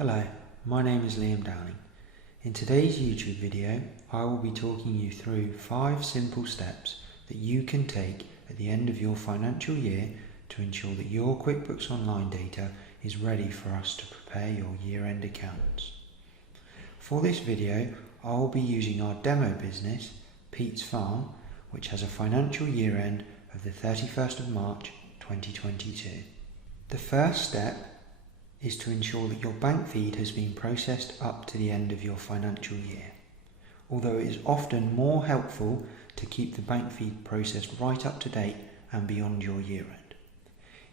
Hello, my name is Liam Downing. In today's YouTube video, I will be talking you through 5 simple steps that you can take at the end of your financial year to ensure that your QuickBooks Online data is ready for us to prepare your year-end accounts. For this video, I will be using our demo business, Pete's Farm, which has a financial year-end of the 31st of March 2022. The first step is to ensure that your bank feed has been processed up to the end of your financial year, although it is often more helpful to keep the bank feed processed right up to date and beyond your year end.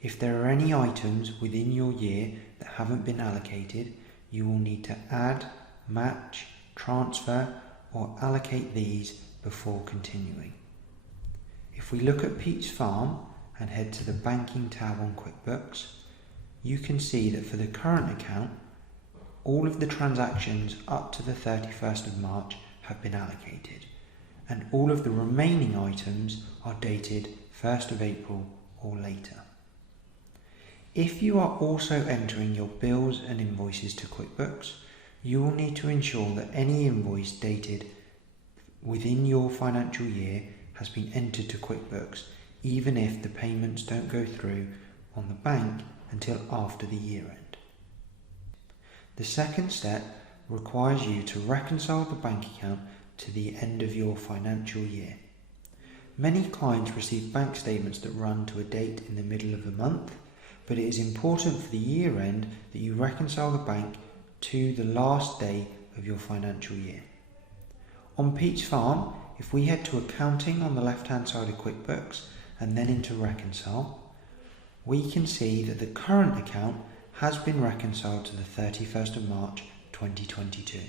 If there are any items within your year that haven't been allocated, you will need to add, match, transfer or allocate these before continuing. If we look at Pete's Farm and head to the Banking tab on QuickBooks, you can see that for the current account, all of the transactions up to the 31st of March have been allocated, and all of the remaining items are dated 1st of April or later. If you are also entering your bills and invoices to QuickBooks, you will need to ensure that any invoice dated within your financial year has been entered to QuickBooks, even if the payments don't go through on the bank until after the year end. The second step requires you to reconcile the bank account to the end of your financial year. Many clients receive bank statements that run to a date in the middle of the month, but it is important for the year end that you reconcile the bank to the last day of your financial year. On Pete's Farm, if we head to Accounting on the left hand side of QuickBooks and then into Reconcile, we can see that the current account has been reconciled to the 31st of March 2022.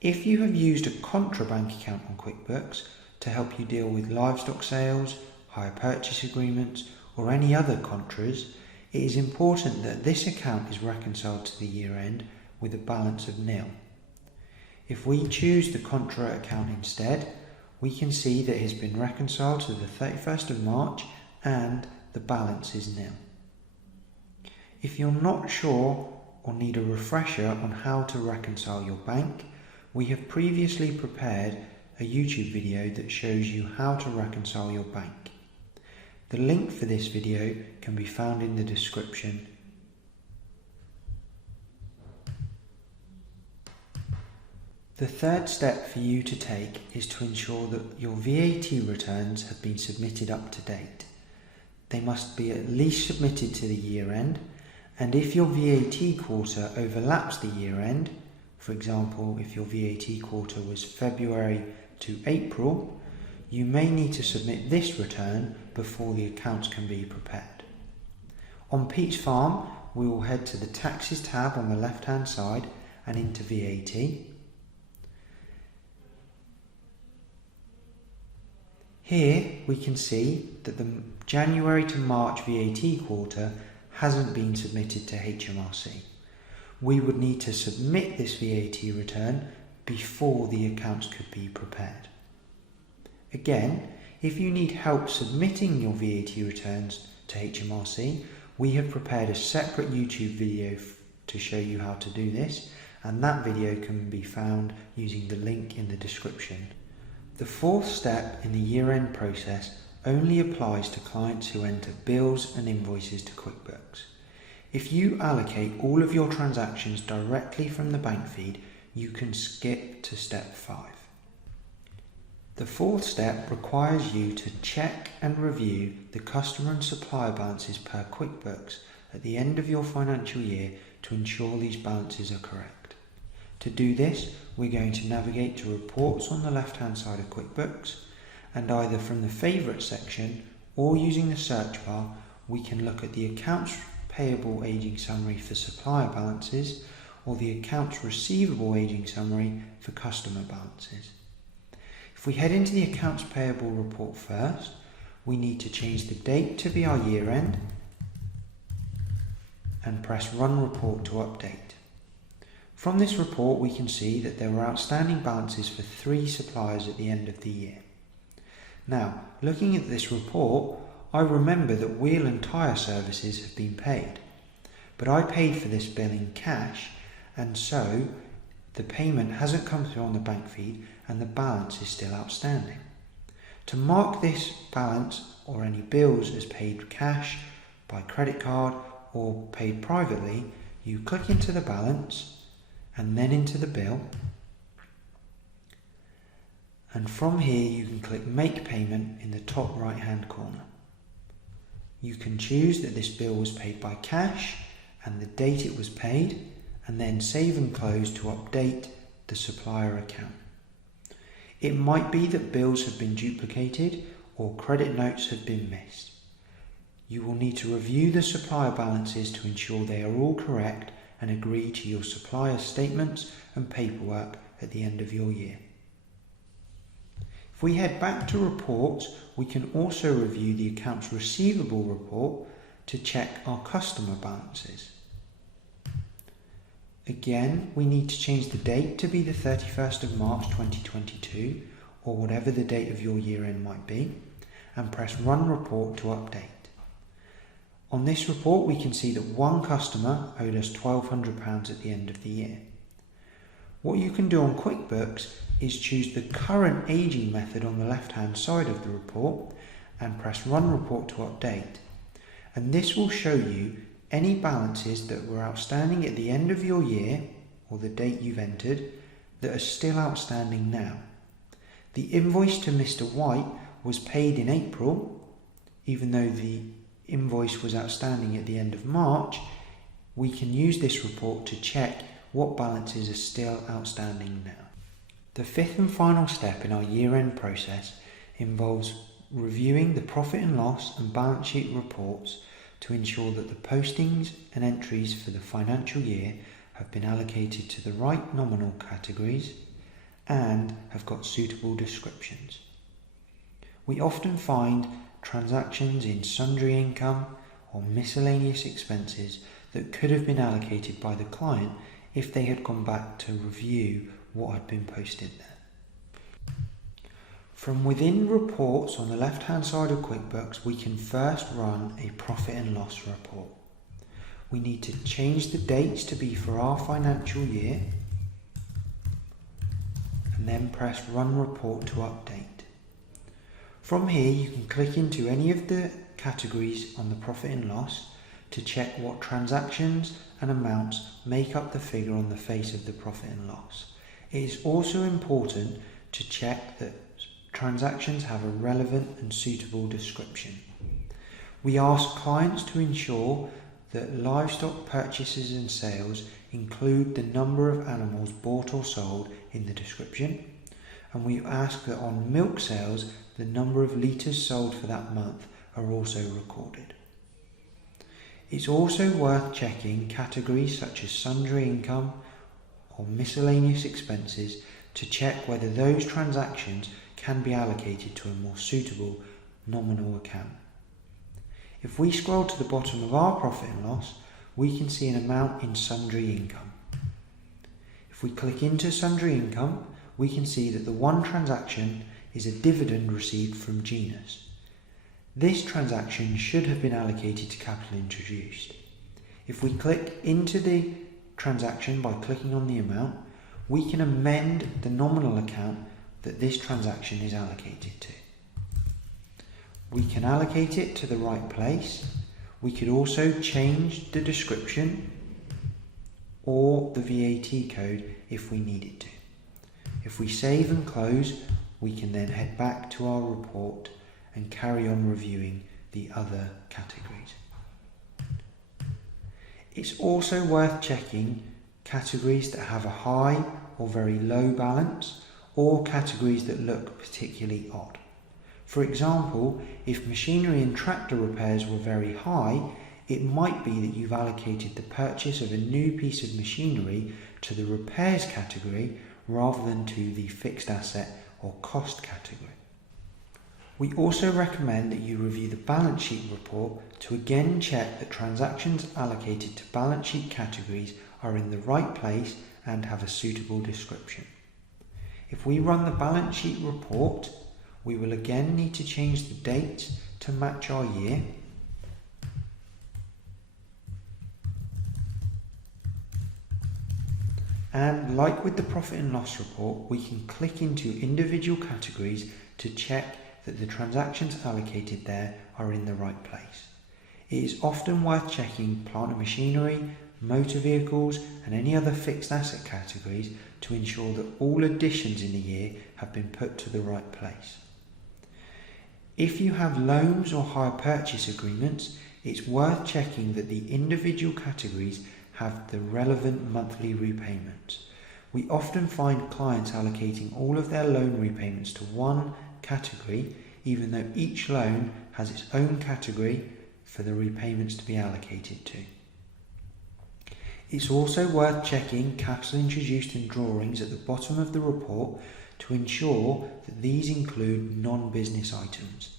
If you have used a contra bank account on QuickBooks to help you deal with livestock sales, hire purchase agreements or any other contras, it is important that this account is reconciled to the year end with a balance of nil. If we choose the contra account instead, we can see that it has been reconciled to the 31st of March and the balance is nil. If you're not sure or need a refresher on how to reconcile your bank, we have previously prepared a YouTube video that shows you how to reconcile your bank. The link for this video can be found in the description. The third step for you to take is to ensure that your VAT returns have been submitted up to date. They must be at least submitted to the year end, and if your VAT quarter overlaps the year end, for example if your VAT quarter was February to April, you may need to submit this return before the accounts can be prepared. On Pete's Farm, we will head to the Taxes tab on the left hand side and into VAT. Here we can see that the January to March VAT quarter hasn't been submitted to HMRC. We would need to submit this VAT return before the accounts could be prepared. Again, if you need help submitting your VAT returns to HMRC, we have prepared a separate YouTube video to show you how to do this, and that video can be found using the link in the description. The fourth step in the year-end process only applies to clients who enter bills and invoices to QuickBooks. If you allocate all of your transactions directly from the bank feed, you can skip to step 5. The fourth step requires you to check and review the customer and supplier balances per QuickBooks at the end of your financial year to ensure these balances are correct. To do this, we're going to navigate to Reports on the left-hand side of QuickBooks, and either from the Favourites section or using the search bar, we can look at the Accounts Payable Aging Summary for supplier balances or the Accounts Receivable Aging Summary for customer balances. If we head into the Accounts Payable report first, we need to change the date to be our year end and press Run Report to update. From this report we can see that there were outstanding balances for 3 suppliers at the end of the year. Now, looking at this report, I remember that wheel and tyre services have been paid, but I paid for this bill in cash, and so the payment hasn't come through on the bank feed and the balance is still outstanding. To mark this balance or any bills as paid cash, by credit card or paid privately, you click into the balance and then into the bill, and from here you can click Make Payment in the top right hand corner. You can choose that this bill was paid by cash and the date it was paid, and then save and close to update the supplier account. It might be that bills have been duplicated or credit notes have been missed. You will need to review the supplier balances to ensure they are all correct and agree to your supplier statements and paperwork at the end of your year. If we head back to reports, we can also review the accounts receivable report to check our customer balances. Again, we need to change the date to be the 31st of March 2022, or whatever the date of your year end might be, and press Run Report to update. On this report, we can see that one customer owed us £1,200 at the end of the year. What you can do on QuickBooks is choose the current aging method on the left-hand side of the report and press Run Report to update. And this will show you any balances that were outstanding at the end of your year, or the date you've entered, that are still outstanding now. The invoice to Mr. White was paid in April, even though the invoice was outstanding at the end of March. We can use this report to check what balances are still outstanding now. The fifth and final step in our year-end process involves reviewing the profit and loss and balance sheet reports to ensure that the postings and entries for the financial year have been allocated to the right nominal categories and have got suitable descriptions. We often find transactions in sundry income or miscellaneous expenses that could have been allocated by the client if they had gone back to review what had been posted there. From within reports on the left hand side of QuickBooks, we can first run a profit and loss report. We need to change the dates to be for our financial year and then press Run Report to update. From here you can click into any of the categories on the profit and loss to check what transactions and amounts make up the figure on the face of the profit and loss. It is also important to check that transactions have a relevant and suitable description. We ask clients to ensure that livestock purchases and sales include the number of animals bought or sold in the description, and we ask that on milk sales the number of litres sold for that month are also recorded. It's also worth checking categories such as sundry income or miscellaneous expenses to check whether those transactions can be allocated to a more suitable nominal account. If we scroll to the bottom of our profit and loss, we can see an amount in sundry income. If we click into sundry income, we can see that the one transaction is a dividend received from Genus. This transaction should have been allocated to capital introduced. If we click into the transaction by clicking on the amount, we can amend the nominal account that this transaction is allocated to. We can allocate it to the right place. We could also change the description or the VAT code if we needed to. If we save and close, we can then head back to our report and carry on reviewing the other categories. It's also worth checking categories that have a high or very low balance, or categories that look particularly odd. For example, if machinery and tractor repairs were very high, it might be that you've allocated the purchase of a new piece of machinery to the repairs category rather than to the fixed asset or cost category. We also recommend that you review the balance sheet report to again check that transactions allocated to balance sheet categories are in the right place and have a suitable description. If we run the balance sheet report, we will again need to change the dates to match our year. And like with the profit and loss report, we can click into individual categories to check that the transactions allocated there are in the right place. It is often worth checking plant and machinery, motor vehicles and any other fixed asset categories to ensure that all additions in the year have been put to the right place. If you have loans or hire purchase agreements, it's worth checking that the individual categories have the relevant monthly repayments. We often find clients allocating all of their loan repayments to one category, even though each loan has its own category for the repayments to be allocated to. It's also worth checking capital introduced in drawings at the bottom of the report to ensure that these include non-business items.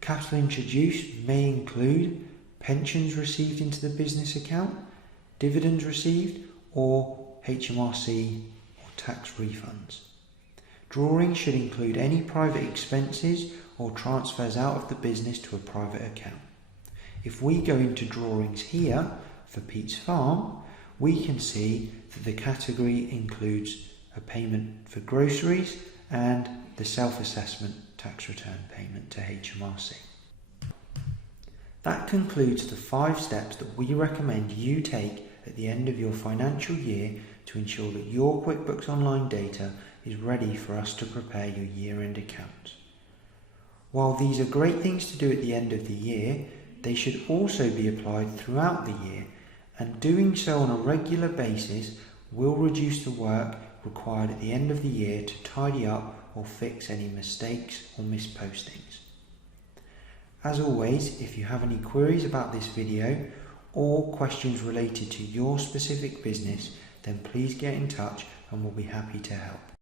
Capital introduced may include pensions received into the business account, dividends received, or HMRC or tax refunds. Drawings should include any private expenses or transfers out of the business to a private account. If we go into drawings here for Pete's Farm, we can see that the category includes a payment for groceries and the self-assessment tax return payment to HMRC. That concludes the 5 steps that we recommend you take at the end of your financial year to ensure that your QuickBooks Online data is ready for us to prepare your year-end accounts. While these are great things to do at the end of the year, they should also be applied throughout the year, and doing so on a regular basis will reduce the work required at the end of the year to tidy up or fix any mistakes or mispostings. As always, if you have any queries about this video or questions related to your specific business, then please get in touch and we'll be happy to help.